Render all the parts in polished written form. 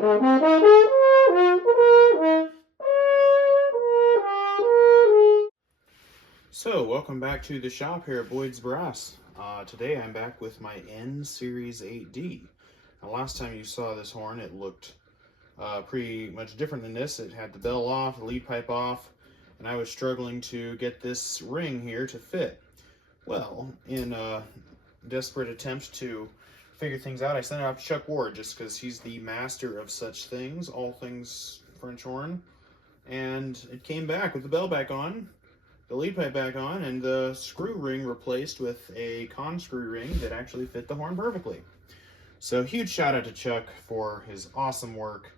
So, welcome back to the shop here at Boyd's Brass. Today I'm back with my N Series 8D. Now, last time you saw this horn, it looked pretty much different than this. It had the bell off, the lead pipe off, and I was struggling to get this ring here to fit. Well, in a desperate attempt to figure things out, I sent it out to Chuck Ward just because he's the master of such things, all things French horn, and it came back with the bell back on, the lead pipe back on, and the screw ring replaced with a Conn screw ring that actually fit the horn perfectly. So huge shout out to Chuck for his awesome work.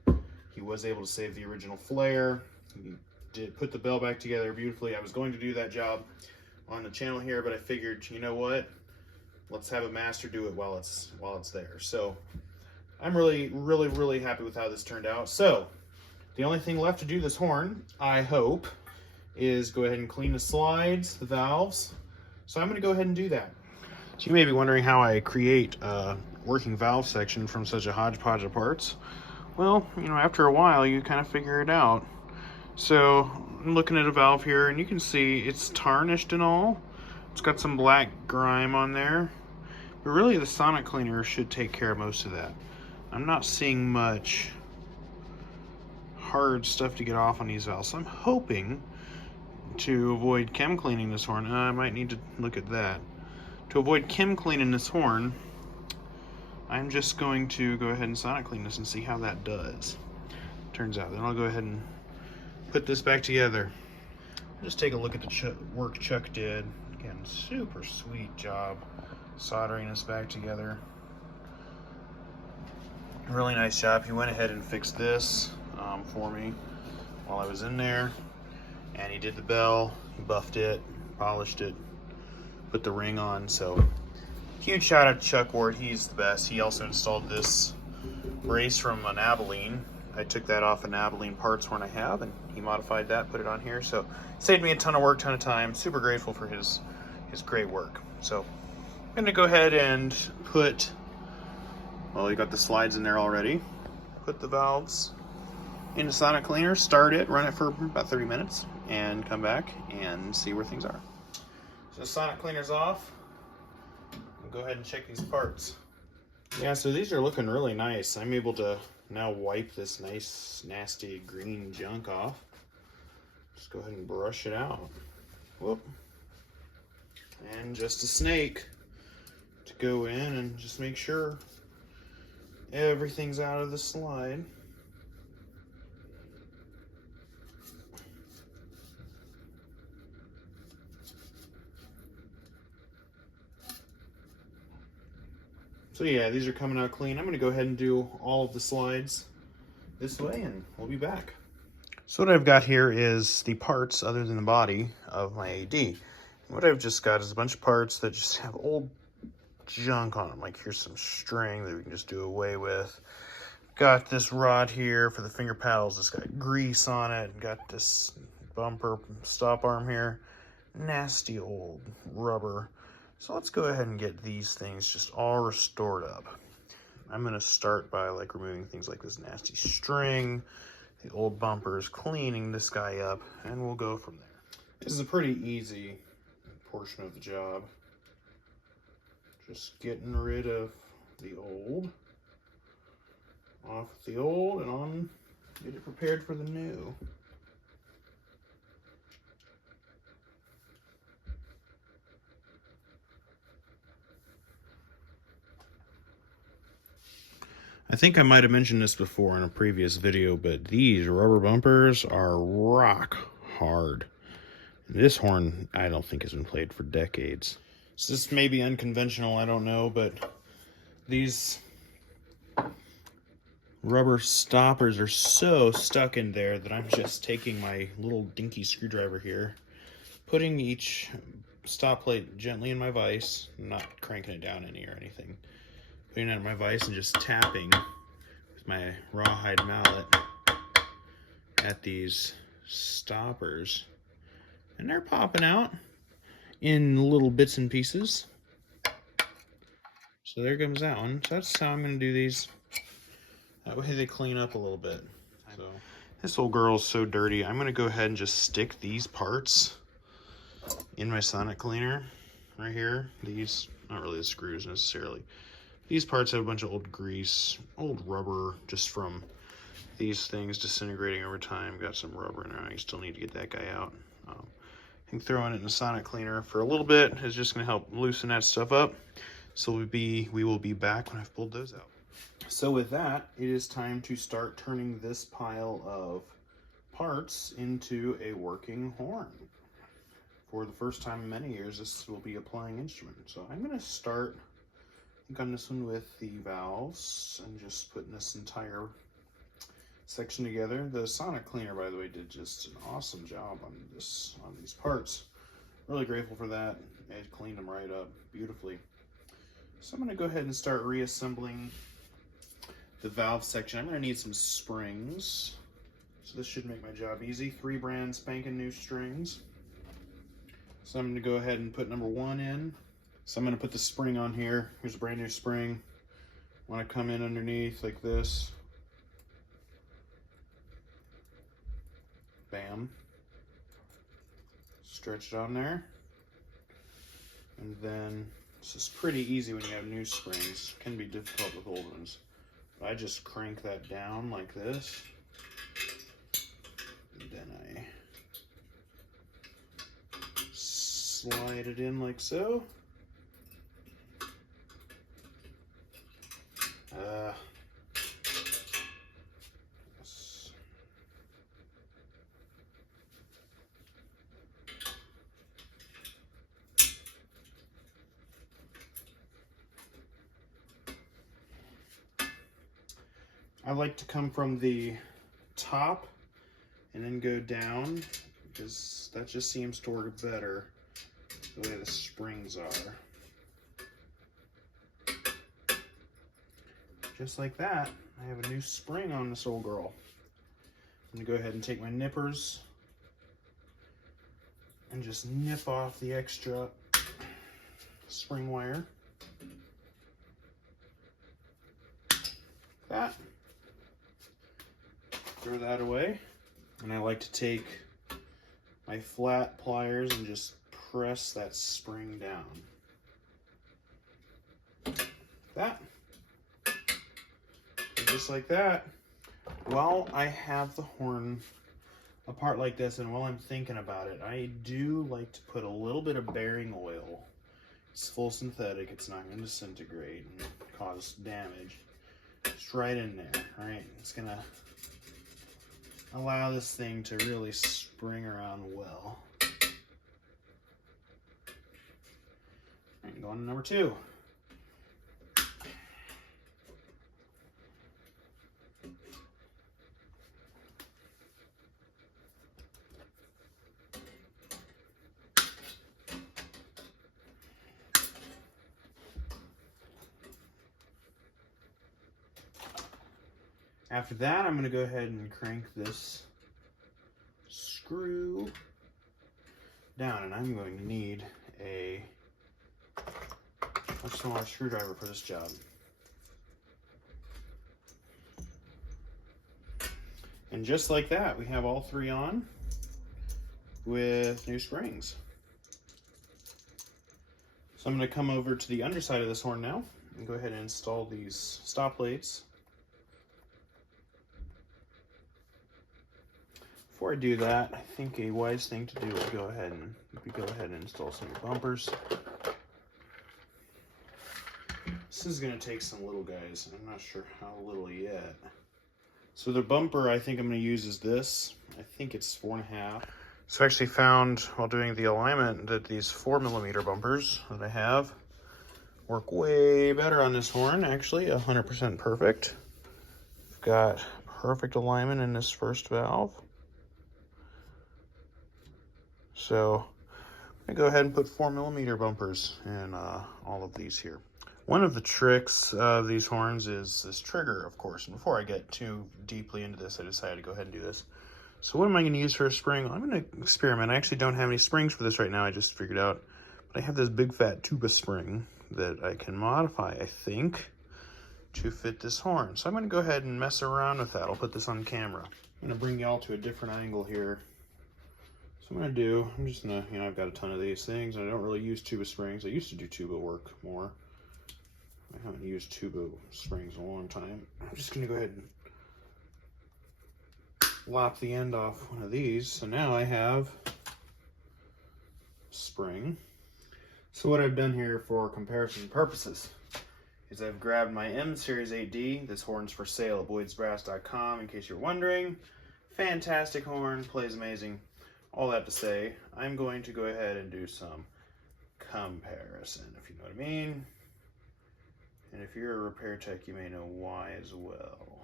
He was able to save the original flare. He did put the bell back together beautifully. I was going to do that job on the channel here, but I figured, you know what? Let's have a master do it while it's there. So I'm really happy with how this turned out. So the only thing left to do this horn, I hope, is go ahead and clean the slides, the valves. So I'm going to go ahead and do that. So you may be wondering how I create a working valve section from such a hodgepodge of parts. Well, you know, after a while you kind of figure it out. So I'm looking at a valve here and you can see it's tarnished and all. It's got some black grime on there. But really the sonic cleaner should take care of most of that. I'm not seeing much hard stuff to get off on these valves. So I'm hoping to avoid chem cleaning this horn. I might need to look at that. To avoid chem cleaning this horn, I'm just going to go ahead and sonic clean this and see how that does. Turns out. Then I'll go ahead and put this back together. Just take a look at the work Chuck did. Again, super sweet job soldering this back together. Really nice job. He went ahead and fixed this for me while I was in there. And he did the bell, he buffed it, polished it, put the ring on. So huge shout out to Chuck Ward, he's the best. He also installed this brace from an Abilene. I took that off an Abilene parts horn I have, and he modified that, put it on here. So it saved me a ton of work, ton of time. Super grateful for his great work. So I'm gonna go ahead and put, well, you got the slides in there already. Put the valves into sonic cleaner, start it, run it for about 30 minutes, and come back and see where things are. So sonic cleaner's off. We'll go ahead and check these parts. Yeah, so these are looking really nice. I'm able to now wipe this nice, nasty green junk off. Just go ahead and brush it out. Whoop. And just a snake to go in and just make sure everything's out of the slide. So yeah, these are coming out clean. I'm going to go ahead and do all of the slides this way and we'll be back. So what I've got here is the parts other than the body of my AD. What I've just got is a bunch of parts that just have old junk on them. Like here's some string that we can just do away with. Got this rod here for the finger paddles. It's got grease on it. Got this bumper stop arm here. Nasty old rubber. So let's go ahead and get these things just all restored up. I'm gonna start by like removing things like this nasty string, the old bumpers, cleaning this guy up, and we'll go from there. This is a pretty easy portion of the job. Just getting rid of the old, off with the old, and on, get it prepared for the new. I think I might have mentioned this before in a previous video, but these rubber bumpers are rock hard. This horn, I don't think has been played for decades. So this may be unconventional, I don't know, but these rubber stoppers are so stuck in there that I'm just taking my little dinky screwdriver here, putting each stop plate gently in my vise, not cranking it down any or anything. Putting it in my vise and just tapping with my rawhide mallet at these stoppers. And they're popping out in little bits and pieces. So there comes that one. So that's how I'm going to do these That way they clean up a little bit. So this old girl's so dirty. I'm gonna go ahead and just stick these parts in my sonic cleaner right here. These, not really the screws necessarily. These parts have a bunch of old grease, old rubber, just from these things disintegrating over time. Got some rubber in there. I still need to get that guy out. I think throwing it in the sonic cleaner for a little bit is just gonna help loosen that stuff up. So we will be back when I've pulled those out. So with that, it is time to start turning this pile of parts into a working horn. For the first time in many years, this will be a playing instrument. So I'm going to start, I think, on this one with the valves and just putting this entire section together. The sonic cleaner, by the way, did just an awesome job on these parts. Really grateful for that. It cleaned them right up beautifully. So I'm going to go ahead and start reassembling the valve section. I'm going to need some springs. So this should make my job easy. 3 brand spanking new strings. So I'm going to go ahead and put number 1 in. So I'm going to put the spring on here. Here's a brand new spring. I want to come in underneath like this. Bam. Stretch it on there. And then this is pretty easy when you have new springs. It can be difficult with old ones. But I just crank that down like this. And then I slide it in like so. I like to come from the top and then go down because that just seems to work better the way the springs are. Just like that, I have a new spring on this old girl. I'm gonna go ahead and take my nippers and just nip off the extra spring wire. That. Throw that away. And I like to take my flat pliers and just press that spring down. That. And just like that. While I have the horn apart like this, and while I'm thinking about it, I do like to put a little bit of bearing oil. It's full synthetic, it's not going to disintegrate and cause damage. Just right in there, right? It's going to allow this thing to really spring around well. Alright, going to number 2. After that, I'm going to go ahead and crank this screw down, and I'm going to need a much smaller screwdriver for this job. And just like that, we have all 3 on with new springs. So I'm going to come over to the underside of this horn now and go ahead and install these stop plates. Before I do that, I think a wise thing to do is go ahead and install some bumpers. This is going to take some little guys. I'm not sure how little yet. So the bumper I think I'm going to use is this. I think it's 4.5. So I actually found while doing the alignment that these 4mm bumpers that I have work way better on this horn. Actually, 100% perfect. I've got perfect alignment in this first valve. So I'm going to go ahead and put 4mm bumpers in all of these here. One of the tricks of these horns is this trigger, of course. And before I get too deeply into this, I decided to go ahead and do this. So what am I going to use for a spring? I'm going to experiment. I actually don't have any springs for this right now. I just figured out. But I have this big fat tuba spring that I can modify, I think. to fit this horn. So I'm going to go ahead and mess around with that. I'll put this on camera. I'm going to bring y'all to a different angle here. So I'm going to do, I'm just going to, I've got a ton of these things. And I don't really use tuba springs. I used to do tuba work more. I haven't used tuba springs in a long time. I'm just going to go ahead and lop the end off one of these. So now I have spring. So what I've done here for comparison purposes is I've grabbed my M Series 8D. This horn's for sale at boydsbrass.com in case you're wondering. Fantastic horn, plays amazing. All that to say, I'm going to go ahead and do some comparison, if you know what I mean. And if you're a repair tech, you may know why as well.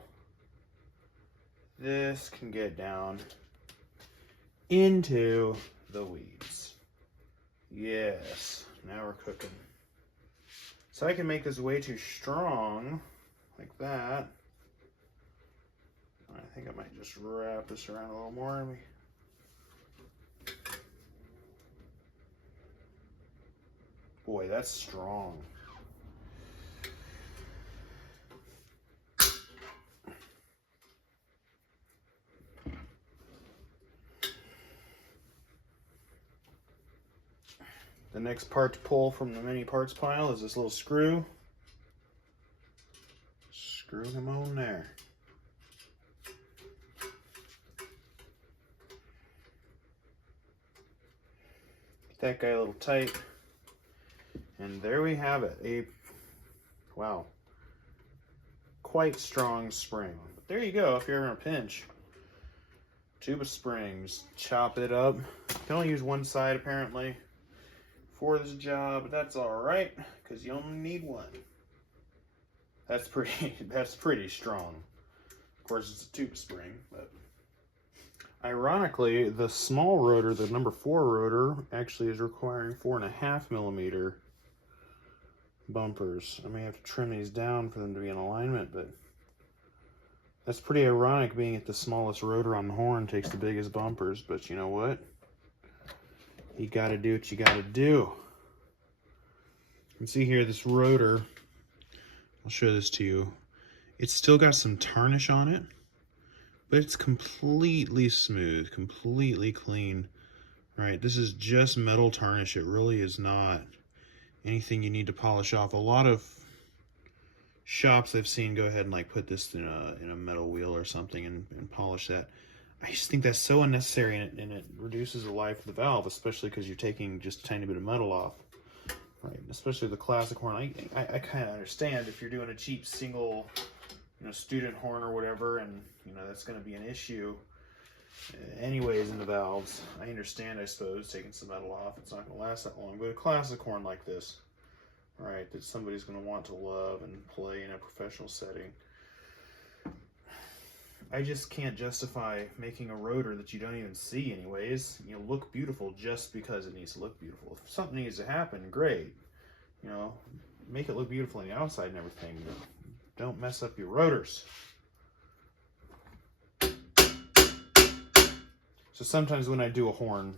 This can get down into the weeds. Yes, now we're cooking. So I can make this way too strong, like that. I think I might just wrap this around a little more. Boy, that's strong. The next part to pull from the mini parts pile is this little screw. Screw him on there. Get that guy a little tight. And there we have it. Wow, quite strong spring. But there you go, if you're in a pinch. Tuba springs, chop it up. You can only use one side apparently for this job, but that's all right because you only need one. That's pretty strong. Of course, it's a tube spring, but ironically, the small rotor, the number 4 rotor, actually is requiring 4.5 millimeter bumpers. I may have to trim these down for them to be in alignment, but that's pretty ironic, being at the smallest rotor on the horn takes the biggest bumpers. But you know what? You got to do what you got to do. You can see here this rotor, I'll show this to you. It's still got some tarnish on it, but it's completely smooth, completely clean. Right, this is just metal tarnish. It really is not anything you need to polish off. A lot of shops I've seen go ahead and like put this in a metal wheel or something and polish that. I just think that's so unnecessary, and it reduces the life of the valve, especially because you're taking just a tiny bit of metal off. Right, especially the classic horn. I kind of understand if you're doing a cheap single, student horn or whatever, and that's going to be an issue anyways in the valves. I understand, I suppose, taking some metal off. It's not going to last that long. But a classic horn like this, right, that somebody's going to want to love and play in a professional setting, I just can't justify making a rotor that you don't even see anyways, look beautiful just because it needs to look beautiful. If something needs to happen, great. Make it look beautiful on the outside and everything, but don't mess up your rotors. So sometimes when I do a horn,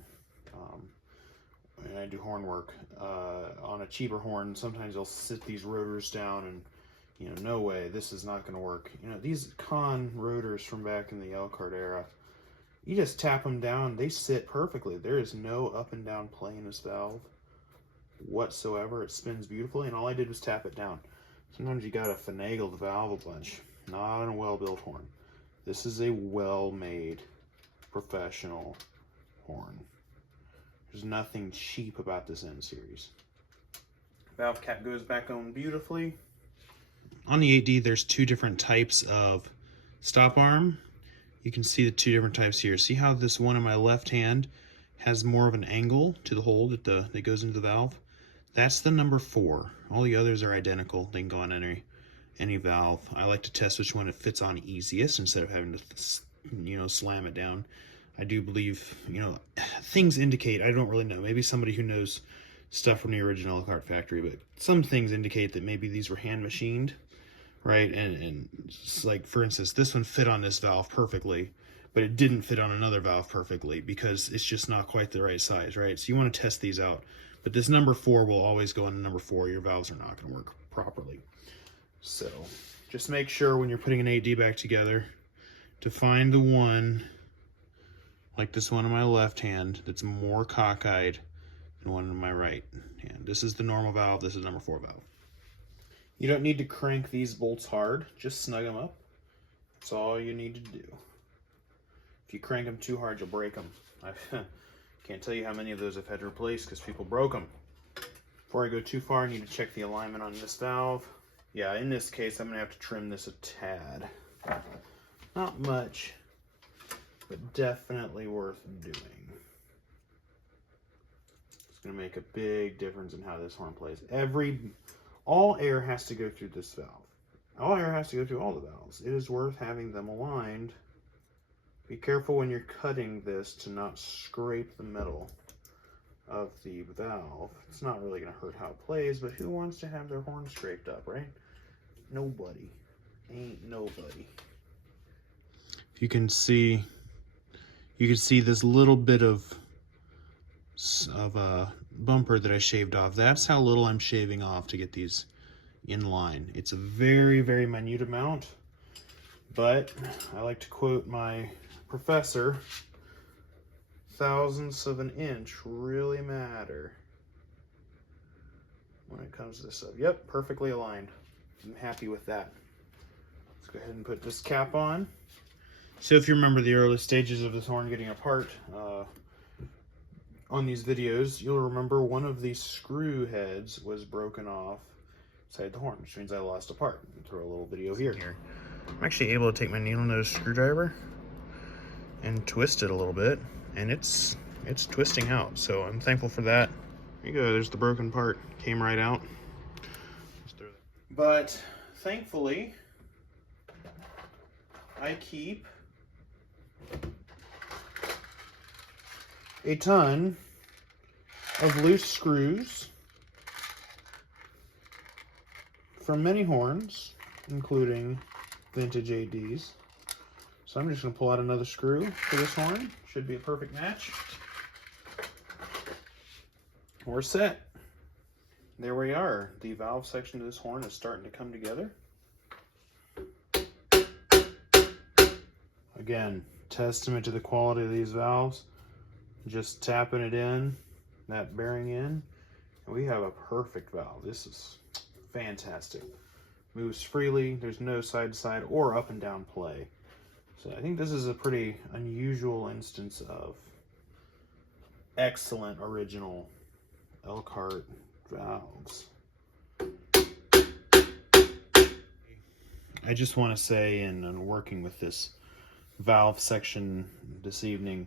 and I do horn work, on a cheaper horn, sometimes I'll sit these rotors down and no way, this is not going to work. These Conn rotors from back in the Elkhart era, you just tap them down, they sit perfectly. There is no up and down play in this valve whatsoever. It spins beautifully, and all I did was tap it down. Sometimes you got to finagle the valve a bunch. Not on a well-built horn. This is a well-made, professional horn. There's nothing cheap about this N series. Valve cap goes back on beautifully. On the 8D, there's 2 different types of stop arm. You can see the 2 different types here. See how this one in my left hand has more of an angle to the hole that goes into the valve? That's the number 4. All the others are identical. They can go on any valve. I like to test which one it fits on easiest instead of having to slam it down. I do believe, things indicate, I don't really know. Maybe somebody who knows stuff from the original Elkhart factory, but some things indicate that maybe these were hand machined, right? And like, for instance, this one fit on this valve perfectly, but it didn't fit on another valve perfectly because it's just not quite the right size, right? So you want to test these out. But this number 4 will always go into number 4. Your valves are not going to work properly. So just make sure when you're putting an AD back together to find the one, like this one in my left hand, that's more cockeyed than one in my right hand. This is the normal valve, this is number 4 valve. You don't need to crank these bolts hard, just snug them up. That's all you need to do. If you crank them too hard, you'll break them. I can't tell you how many of those I've had to replace because people broke them. Before I go too far, I need to check the alignment on this valve. Yeah, in this case, I'm going to have to trim this a tad. Not much, but definitely worth doing. It's going to make a big difference in how this horn plays. All air has to go through this valve. All air has to go through all the valves. It is worth having them aligned. Be careful when you're cutting this to not scrape the metal of the valve. It's not really going to hurt how it plays, but who wants to have their horn scraped up, right? Nobody. Ain't nobody. You can see this little bit of a bumper that I shaved off. That's how little I'm shaving off to get these in line. It's a very, very minute amount, but I like to quote my professor, thousandths of an inch really matter when it comes to this stuff. Yep, perfectly aligned. I'm happy with that. Let's go ahead and put this cap on. So if you remember the early stages of this horn getting apart on these videos, you'll remember one of these screw heads was broken off inside the horn, which means I lost a part. Throw a little video here. I'm actually able to take my needle nose screwdriver and twist it a little bit, and it's twisting out, so I'm thankful for that. There you go, there's the broken part. Came right out. But thankfully, I keep a ton of loose screws from many horns, including vintage ADs. So I'm just going to pull out another screw for this horn. Should be a perfect match. We're set. There we are. The valve section of this horn is starting to come together. Again, testament to the quality of these valves. Just tapping it in, that bearing in, and we have a perfect valve. This is fantastic. Moves freely. There's no side to side or up and down play. So I think this is a pretty unusual instance of excellent original Elkhart valves. I just want to say, in working with this valve section this evening,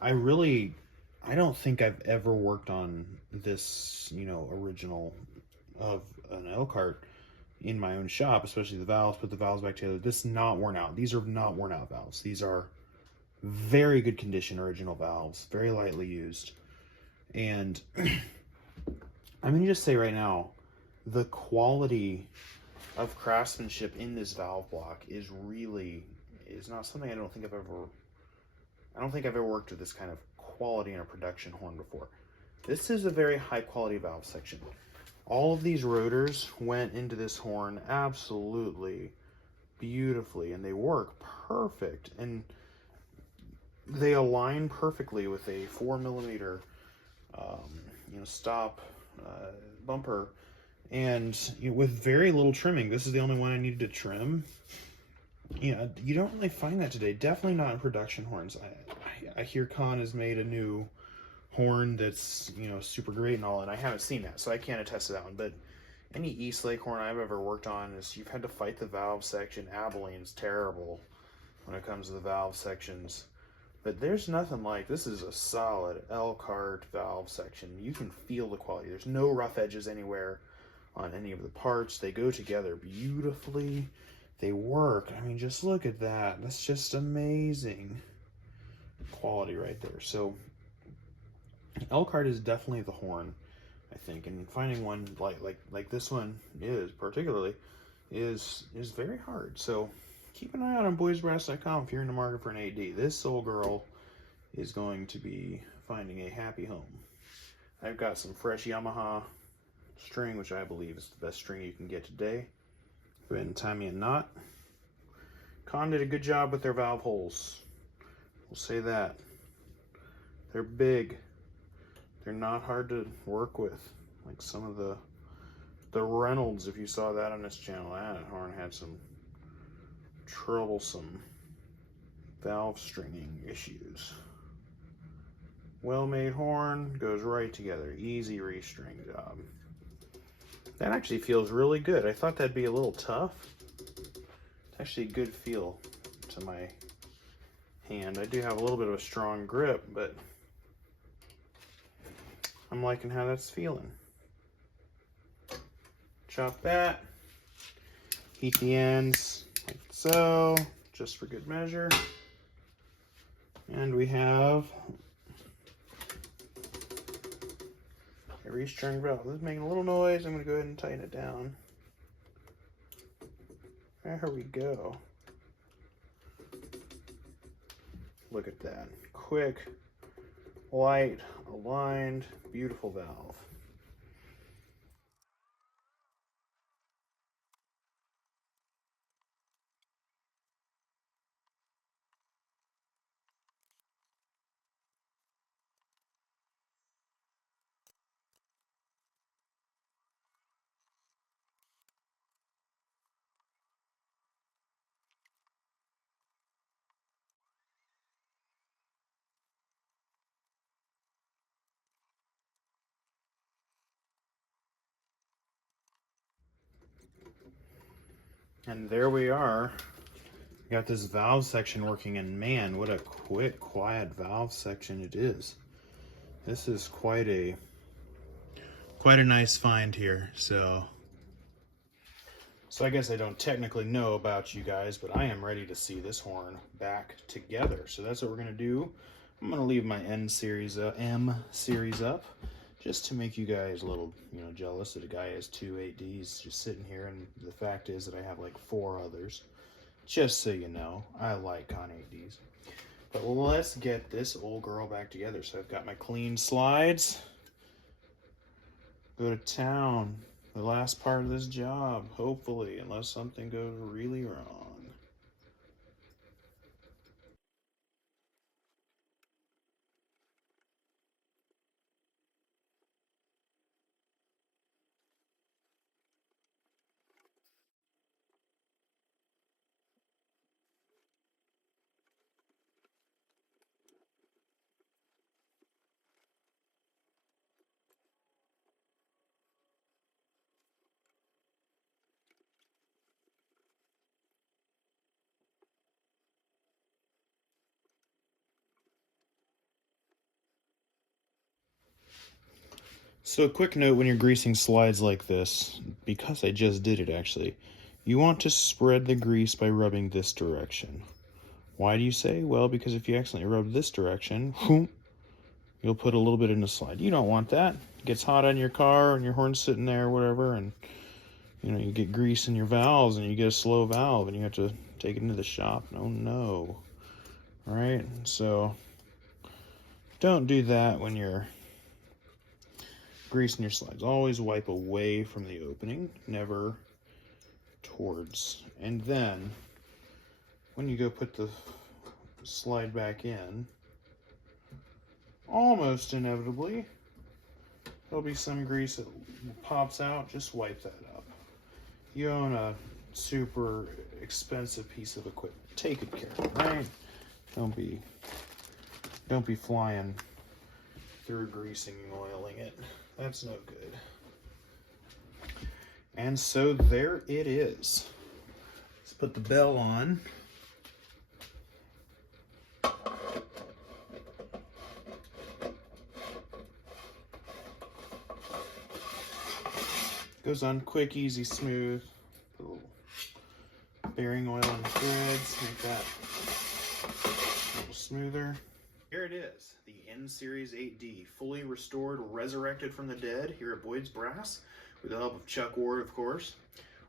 I don't think I've ever worked on this, original of an Elkhart in my own shop, especially the valves, put the valves back together. This is not worn out. These are not worn out valves. These are very good condition original valves, very lightly used. And I'm going to just say right now, the quality of craftsmanship in this valve block is not something I don't think I've ever worked with this kind of quality in a production horn before. This is a very high quality valve section. All of these rotors went into this horn absolutely beautifully, and they work perfect, and they align perfectly with a 4mm stop bumper, and with very little trimming. This is the only one I needed to trim. You don't really find that today. Definitely not in production horns. I hear Conn has made a new horn that's super great and all, and I haven't seen that, so I can't attest to that one. But any East Lake horn I've ever worked on is you've had to fight the valve section. Abilene's terrible when it comes to the valve sections, but there's nothing like this. Is a solid Elkhart valve section. You can feel the quality. There's no rough edges anywhere on any of the parts. They go together beautifully. They work. I mean, just look at that. That's just amazing quality right there. So Elkhart is definitely the horn, I think, and finding one like this one particularly is very hard. So keep an eye out on boysbrass.com if you're in the market for an AD. This old girl is going to be finding a happy home. I've got some fresh Yamaha string, which I believe is the best string you can get today. Go ahead and tie me a knot. Conn did a good job with their valve holes. We'll say that. They're big. They're not hard to work with. Like some of the Reynolds, if you saw that on this channel, that horn had some troublesome valve stringing issues. Well-made horn, goes right together. Easy restring job. That actually feels really good. I thought that'd be a little tough. It's actually a good feel to my hand. I do have a little bit of a strong grip, but I'm liking how that's feeling. Chop that. Heat the ends like so, just for good measure. And we have a restring valve. This is making a little noise. I'm going to go ahead and tighten it down. There we go. Look at that. Quick, light, aligned, beautiful valve. And there we are. Got this valve section working, and man, what a quick, quiet valve section it is. This is quite a nice find here. So I guess I don't technically know about you guys, but I am ready to see this horn back together. So that's what we're gonna do. I'm gonna leave my M series up, just to make you guys a little, jealous that a guy has 2 8Ds just sitting here, and the fact is that I have like 4 others. Just so you know, I like Conn 8Ds. But let's get this old girl back together. So I've got my clean slides. Go to town. The last part of this job, hopefully, unless something goes really wrong. So a quick note when you're greasing slides like this, because I just did it actually, you want to spread the grease by rubbing this direction. Why do you say? Well, because if you accidentally rub this direction, you'll put a little bit in the slide. You don't want that. It gets hot on your car and your horn's sitting there or whatever, and you get grease in your valves and you get a slow valve and you have to take it into the shop. Oh no. All right, so don't do that when you're greasing your slides. Always wipe away from the opening, never towards. And then when you go put the slide back in, almost inevitably there'll be some grease that pops out. Just wipe that up. You own a super expensive piece of equipment. Take good care, right? Don't be flying through greasing and oiling it. That's no good. And so there it is. Let's put the bell on. Goes on quick, easy, smooth. Put a little bearing oil on the threads, make that a little smoother. Here it is, the N Series 8D, fully restored, resurrected from the dead here at Boyd's Brass, with the help of Chuck Ward, of course.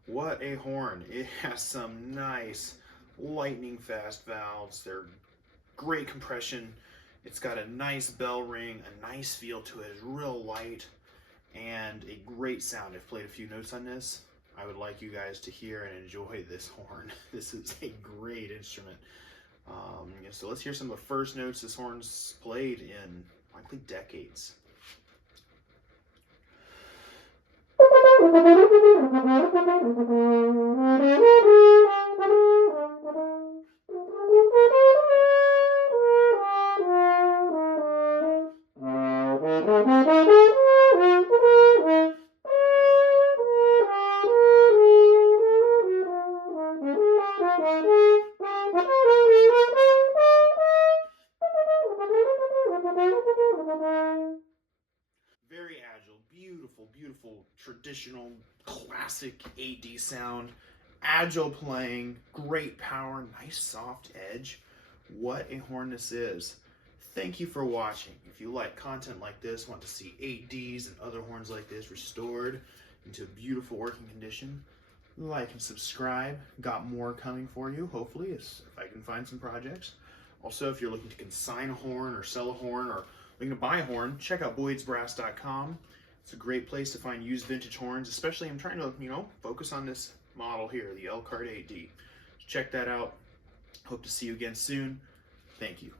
What a horn. It has some nice lightning fast valves. They're great compression. It's got a nice bell ring, a nice feel to it. It's real light and a great sound. I've played a few notes on this. I would like you guys to hear and enjoy this horn. This is a great instrument. So let's hear some of the first notes this horn's played in likely decades. Very agile, beautiful, beautiful, traditional, classic 8D sound. Agile playing, great power, nice soft edge. What a horn this is. Thank you for watching. If you like content like this, want to see 8Ds and other horns like this restored into beautiful working condition, like and subscribe. Got more coming for you, hopefully, if I can find some projects. Also, if you're looking to consign a horn or sell a horn or looking to buy a horn, check out boydsbrass.com. It's a great place to find used vintage horns, especially I'm trying to, focus on this model here, the Elkhart 8D. Check that out. Hope to see you again soon. Thank you.